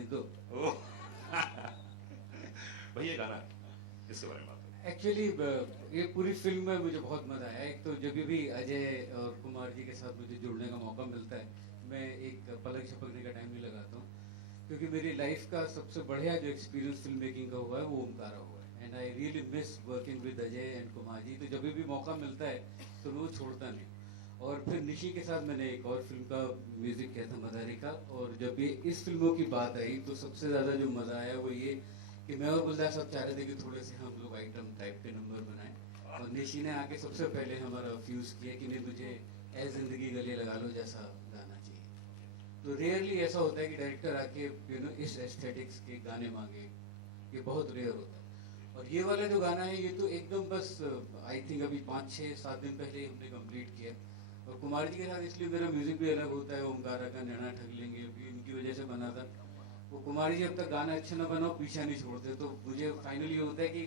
रहने दो। भैया गाना इसके बारे में बात करें। एक्चुअली ये पूरी फिल्म में मुझे बहुत मज़ा आया। एक तो जब भी अजय और कुमार जी के साथ मुझे जुड़ने का मौका मिलता है, मैं एक पलक झपकने का टाइम नहीं लगाता हूँ, क्योंकि मेरी लाइफ का सबसे बढ़िया जो एक्सपीरियंस फिल्म मेकिंग का हुआ है वो ओमकारा हुआ है। And I really miss working with Ajay and Kumar ji. तो जब भी मौका मिलता है तो मैं वो छोड़ता नहीं। और फिर निशी के साथ मैंने एक और फिल्म का म्यूज़िक किया था, मदारी का। और जब ये इस फिल्मों की बात आई तो सबसे ज़्यादा जो मज़ा आया वो ये कि मैं और गुलजार साहब चाह रहे थे कि थोड़े से हम लोग आइटम टाइप के नंबर बनाएं, और निशी ने आके सबसे पहले हमारा फ्यूज़ किया कि नहीं, मुझे ए ज़िंदगी गले लगा लो जैसा गाना चाहिए। तो रेयरली ऐसा होता है कि डायरेक्टर आके इस एस्थेटिक्स के गाने मांगे, ये बहुत रेयर होता है। और ये वाला जो गाना है ये तो एकदम बस आई थिंक अभी 5-6-7 दिन पहले ही हमने कंप्लीट किया। और कुमार जी के साथ इसलिए मेरा म्यूज़िक भी अलग होता है, ओमकारा का नैना ठग लेंगे भी इनकी वजह से बना था। वो कुमार जी जब तक गाना अच्छा ना बनाओ पीछा नहीं छोड़ते, तो मुझे फाइनली होता है कि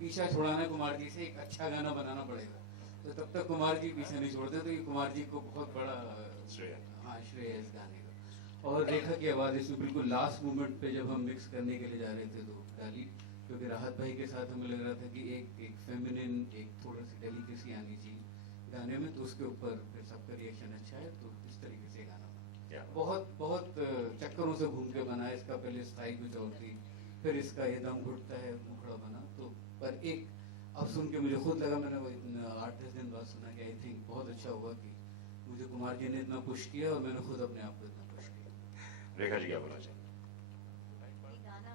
पीछा छुड़ाना है कुमार जी से, एक अच्छा गाना बनाना पड़ेगा। तो तब तक कुमार जी पीछा नहीं छोड़ते, तो ये कुमार जी को बहुत बड़ा हाँ श्रेय है इस गाने का। और रेखा की आवाज़ इसमें बिल्कुल लास्ट मोमेंट पे जब हम मिक्स करने के लिए जा रहे थे तो डाली, क्योंकि राहत भाई के साथ हमें लग रहा था कि एक फेमिनिन, एक थोड़ा सी डेलिकेसी आनी चाहिए गाने में, तो उसके ऊपर फिर सबका रिएक्शन अच्छा है, तो इस तरीके से गाना बना। बहुत बहुत चक्करों से घूम के बना। इसका पहले स्थाई कुछ और थी, फिर इसका ये दम घुटता है मुखड़ा बना। तो पर एक अब सुन के मुझे खुद लगा, मैंने वो 8-10 दिन बाद सुना कि आई थिंक बहुत अच्छा होगा कि मुझे कुमार जी ने इतना पुश किया और मैंने खुद अपने आप को इतना पुश किया। रेखा जी क्या बोलना चाहिए? ये गाना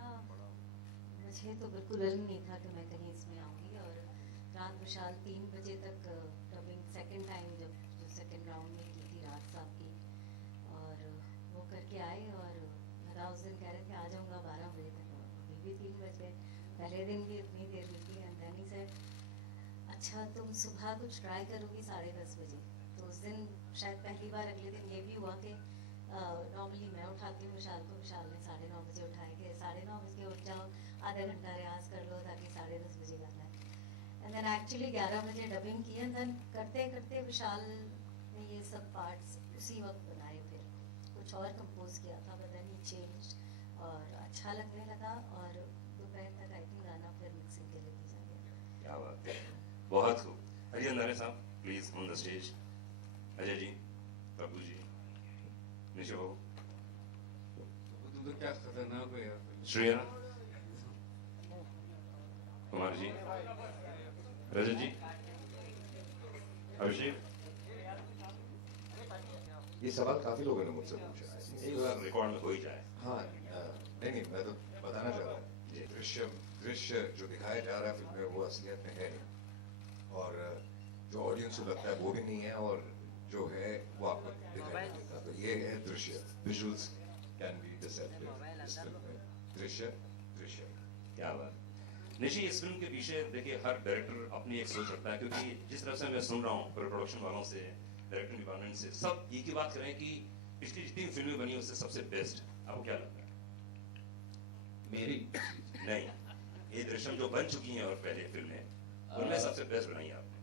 मुझे तो बिल्कुल इल्म नहीं था कि मैं कहीं इसमें आऊँगी। और रात विशाल 3 बजे तक डबिंग सेकंड टाइम जो सेकंड राउंड में की थी रात साहब की, और वो करके आए। और लता उस दिन कह रहे थे आ जाऊँगा 12 बजे तक, अभी भी 3 बज गए। पहले दिन भी इतनी देर हुई थी। एंड देन ही सेड अच्छा तुम सुबह कुछ ट्राई करोगी 10:30 बजे। तो उस दिन शायद पहली बार अगले दिन ये भी हुआ कि नॉर्मली मैं उठाती हूँ विशाल को, विशाल ने 9:30 बजे उठाए कि 9:30 बजे उठ जाओ, आधा घंटा रियाज कर लो ताकि 10:30 बजे गाना है। एंड देन एक्चुअली 11 बजे डबिंग की। एंड देन करते करते विशाल ने ये सब पार्ट्स उसी वक्त बनाए, फिर कुछ और कंपोज किया था, बट देन ही चेंज और अच्छा लगने लगा। और दोपहर तक आई थिंक गाना फिर मिक्सिंग के लिए भेजा गया। क्या बात है, बहुत खूब। अजय अंदाने साहब please on the stage. Ajay ji, Prabhu ji, निशो हो, तुम तो क्या खतरनाक हो यार। श्रेया, कुमार जी, रजत जी, अभिषेक। ये सवाल काफी लोगों ने मुझसे पूछा है। एक बार रिकॉर्ड में हो ही जाए। हाँ नहीं मैं तो बताना चाह रहा हूँ, ये दृश्य जो दिखाया जा रहा है फिल्म में वो असलियत में है नहीं, और जो ऑडियंस को लगता है वो भी नहीं है, और जो है वो आपको दिखाई नहीं देता। तो ये है दृश्य, विजुअल्स कैन बी डिसेप्टिव इस फिल्म में। दृश्य दृश्य। क्या बात। निशी, इस फिल्म के पीछे देखिए हर डायरेक्टर अपनी एक सोच रखता है, क्योंकि जिस तरह से मैं सुन रहा हूँ प्रोडक्शन वालों से, डायरेक्टर डिपार्टमेंट से, सब एक ही बात करें कि पिछली जितनी फिल्में बनी उससे सबसे बेस्ट। आपको क्या लगता है? मेरी नहीं, ये दृश्यम जो बन चुकी हैं और पहले फिल्में, उनमें सबसे बेस्ट बनाई आपने।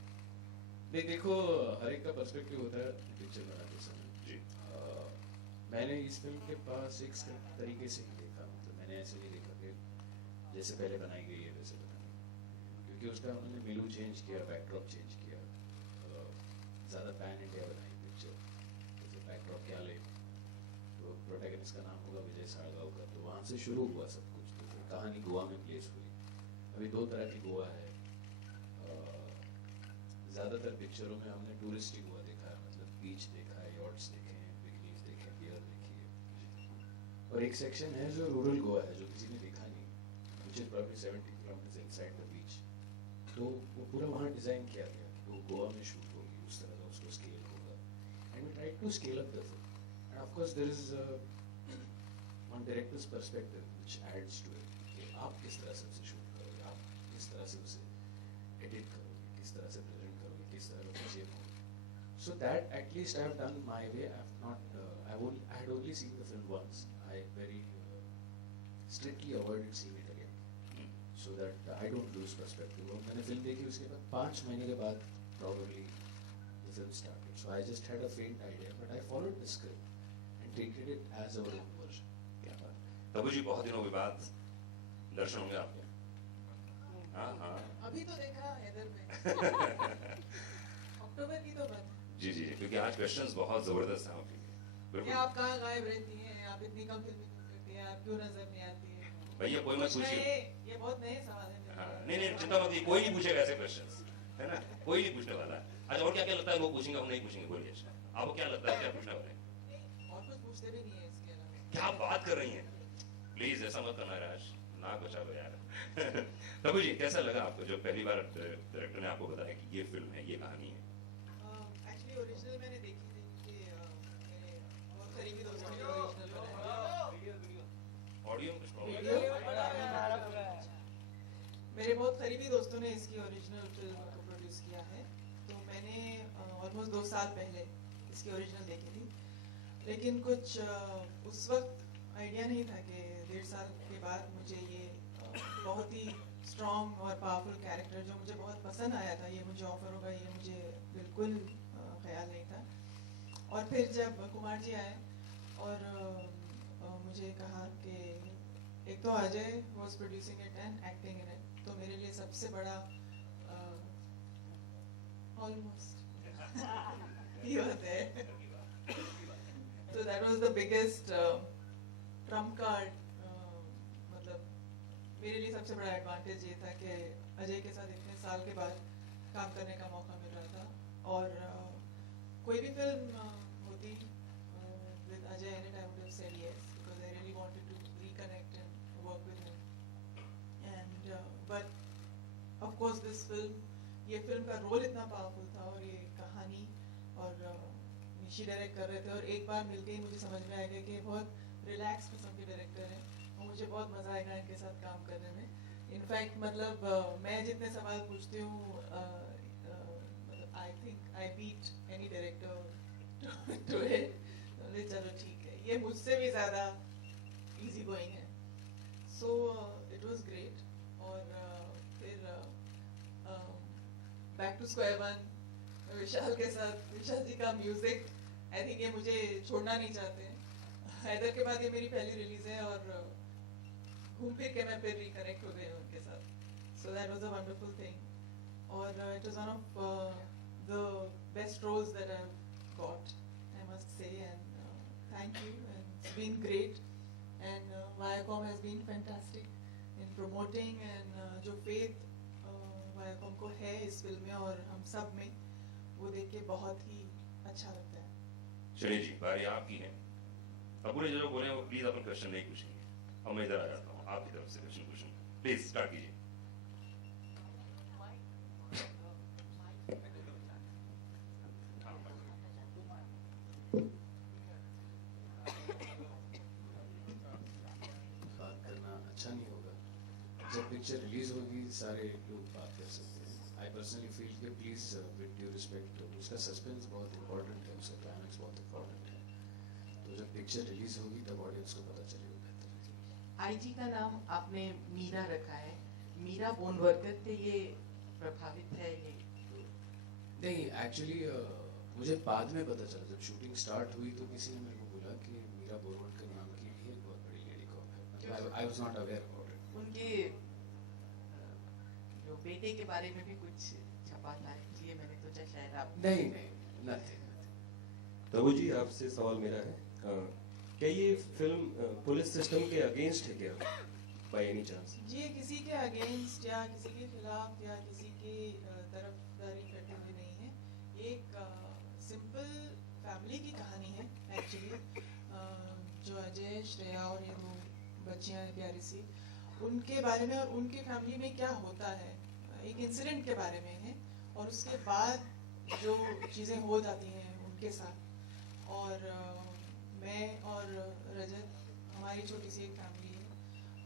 नहीं देखो, हर एक का पर्सपेक्टिव होता है पिक्चर बनाते समय जी। मैंने इस फिल्म के पास एक स्क्रिप्ट तरीके से ही देखा, मतलब मैंने ऐसे नहीं देखा कि जैसे पहले बनाई गई है वैसे बनाई, क्योंकि उसका उन्होंने मिलू चेंज किया, बैकड्रॉप चेंज किया, ज़्यादा पैन इंडिया बनाई पिक्चर। जैसे बैकड्रॉप क्या ले, तो प्रोटैगनिस्ट का नाम होगा विजय साळगावकर, तो वहाँ से शुरू हुआ सब कुछ। तो फिर कहानी गोवा में प्लेस हुई। अभी 2 तरह की गोवा है। ज़्यादातर पिक्चरों में हमने टूरिस्ट ही गोवा देखा है, मतलब बीच देखा है, यॉट्स देखे हैं, पिकनिक्स देखे हैं, बियर देखी है। और एक सेक्शन है जो रूरल गोवा है, जो किसी ने देखा नहीं, which is probably 70 kilometers inside the beach। तो वो पूरा वहाँ डिज़ाइन किया गया कि वो गोवा में शूट होगी, उस तरह का उसको स्केल होगा। And we try to scale up the film, and of course there is one director's perspective which adds to it, कि आप किस तरह से उसे शूट करोगे, आप किस तरह से उसे एडिट करोगे, किस तरह से प्रेजेंट करोगे, किस तरह का चेंज होगा। So that at least I have done my way. I have not. I had only seen the film once. I very strictly avoided seeing it again, so that I don't lose perspective. और मैंने film देखी, उसके बाद 5 महीने के बाद probably the film started. So I just had a faint idea, but I followed the script and treated it as our own version. क्या बात। तबू जी, बहुत दिनों के बाद दर्शन होंगे आपके। हाँ हाँ अभी तो देखा हैदर में अक्टूबर की तो बात है। जी जी जी, क्योंकि आज क्वेश्चंस बहुत जबरदस्त हैं आपके लिए। ये बिल्कुल आप कहाँ गायब रहती हैं? आप इतनी कम फिल्में क्यों करती हैं? आप क्यों नजर नहीं आती हैं? भैया कोई मत कुछ पूछिए। नए- ये बहुत नए सवाल हैं मेरे हाँ, लिए। नहीं नहीं चिंता मत कीजिए, कोई नहीं पूछेगा ऐसे क्वेश्चंस, है ना, कोई नहीं पूछने वाला। अच्छा, और क्या क्या लगता है वो पूछेंगे, हम नहीं पूछेंगे, बोलिए। अच्छा, आपको क्या लगता है, क्या पूछने वाले हैं? और कुछ पूछते भी नहीं है इसके अलावा। क्या बात कर रही हैं? प्लीज ऐसा मत करना राज, नाक बचा लो यार। तबू जी, कैसा लगा आपको जब पहली बार डायरेक्टर ने आपको बताया कि ये फिल्म है, ये कहानी है? एक्चुअली ओरिजिनल मैंने देखी थी कि मेरे बहुत करीबी दोस्तों ने ओरिजिनल बनाया। ऑडियो में कुछ प्रॉब्लम है? मेरे बहुत करीबी दोस्तों ने इसकी ओरिजिनल फिल्म को प्रोड्यूस किया है, तो मैंने ऑलमोस्ट 2 साल पहले इसकी ओरिजिनल देखी थी। लेकिन कुछ उस वक्त आइडिया नहीं था कि 1.5 साल के बाद मुझे ये बहुत ही स्ट्रॉन्ग और पावरफुल कैरेक्टर जो मुझे बहुत पसंद आया था, ये मुझे ऑफर होगा, ये मुझे बिल्कुल ख्याल नहीं था। और फिर जब कुमार जी आए और मुझे कहा कि एक तो Ajay was producing it and acting in it, तो मेरे लिए सबसे बड़ा ऑलमोस्ट ही वाज देयर, तो that was the biggest Trump card. मतलब मेरे लिए सबसे बड़ा एडवांटेज ये था कि अजय के साथ इतने साल के बाद काम करने का मौका मिल रहा था। और कोई भी फिल्म होती with Ajay in it, I would have said yes because I really wanted to reconnect and work with him. And but of course this film, ये फिल्म का रोल इतना पावरफुल था और ये कहानी और निशी डायरेक्ट कर रहे थे, और एक बार मिलके ही मुझे समझ में आ गया कि ये बहुत रिलैक्स किस्म के डायरेक्टर हैं और मुझे बहुत मजा आएगा इनके साथ काम करने में। इनफैक्ट मतलब मैं जितने सवाल पूछती हूँ, I think I beat any director to it. चलो ठीक है, ये मुझसे भी ज्यादा इजी गोइंग है। So it was great. और फिर बैक टू स्क्वायर वन, विशाल के साथ, विशाल जी का म्यूजिक, आई थिंक ये मुझे छोड़ना नहीं चाहते हैं। हैदर के बाद ये मेरी पहली रिलीज है और घूम फिर के मैं फिर रिकनेक्ट हो गई हूँ उनके साथ। So that was a wonderful thing. और it was one of the best roles that I got, I must say, and thank you, and it's been great, and Viacom has been fantastic in promoting, and जो faith Viacom को है इस film में और हम सब में, वो देख के बहुत ही अच्छा लगता है। चलिए जी, बारी आपकी है। अब जो बोले वो प्लीज अपन क्वेश्चन नहीं पूछेंगे, अब मैं इधर आ जाता हूँ आपकी तरफ से क्वेश्चन पूछूं, प्लीज स्टार्ट कीजिए। बात करना अच्छा नहीं होगा। जब पिक्चर रिलीज होगी सारे लोग बात कर सकते हैं। आई पर्सनली फील कि प्लीज विद ड्यू रिस्पेक्ट, उसका सस्पेंस बहुत इंपॉर्टेंट है, उसका क्लाइमैक्स बहुत इंपॉर्टेंट है, तो जब पिक्चर रिलीज होगी तब ऑडियंस को पता चलेगा बेहतर है। आईजी का नाम आपने मीरा रखा है, मीरा बोनवर्कर थे, ये प्रभावित है ये? नहीं, एक्चुअली मुझे बाद में पता चला, जब शूटिंग स्टार्ट हुई तो किसी ने मेरे को बोला कि मीरा बोरवणकर नाम की भी एक बहुत बड़ी लेडी कॉप है, मतलब I was not aware about it. उनके जो बेटे के बारे में भी कुछ छपा था, इसलिए मैंने सोचा शायद आप नहीं नहीं, नथिंग। तबू जी, आपसे सवाल मेरा है, क्या ये फिल्म पुलिस सिस्टम के अगेंस्ट है क्या, बाय एनी चांस? जी किसी के अगेंस्ट या किसी के खिलाफ या किसी की तरफदारी करते हुए नहीं है। ये एक सिंपल फैमिली की कहानी है एक्चुअली, जो अजय, श्रेया और ये 2 बच्चियां हैं प्यारी सी, उनके बारे में और उनकी फैमिली में क्या होता है, एक इंसिडेंट के बारे में है, और उसके बाद जो चीज़ें हो जाती हैं उनके साथ। और मैं और रजत, हमारी छोटी सी एक फैमिली है,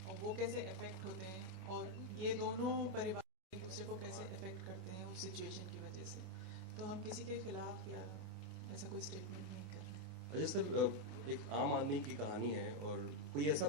और वो कैसे अफेक्ट होते हैं, और ये दोनों परिवार एक दूसरे को कैसे अफेक्ट करते हैं उस सिचुएशन की वजह से। तो हम किसी के खिलाफ या ऐसा कोई स्टेटमेंट नहीं कर रहे हैं। अजय सर, एक आम आदमी की कहानी है और कोई ऐसा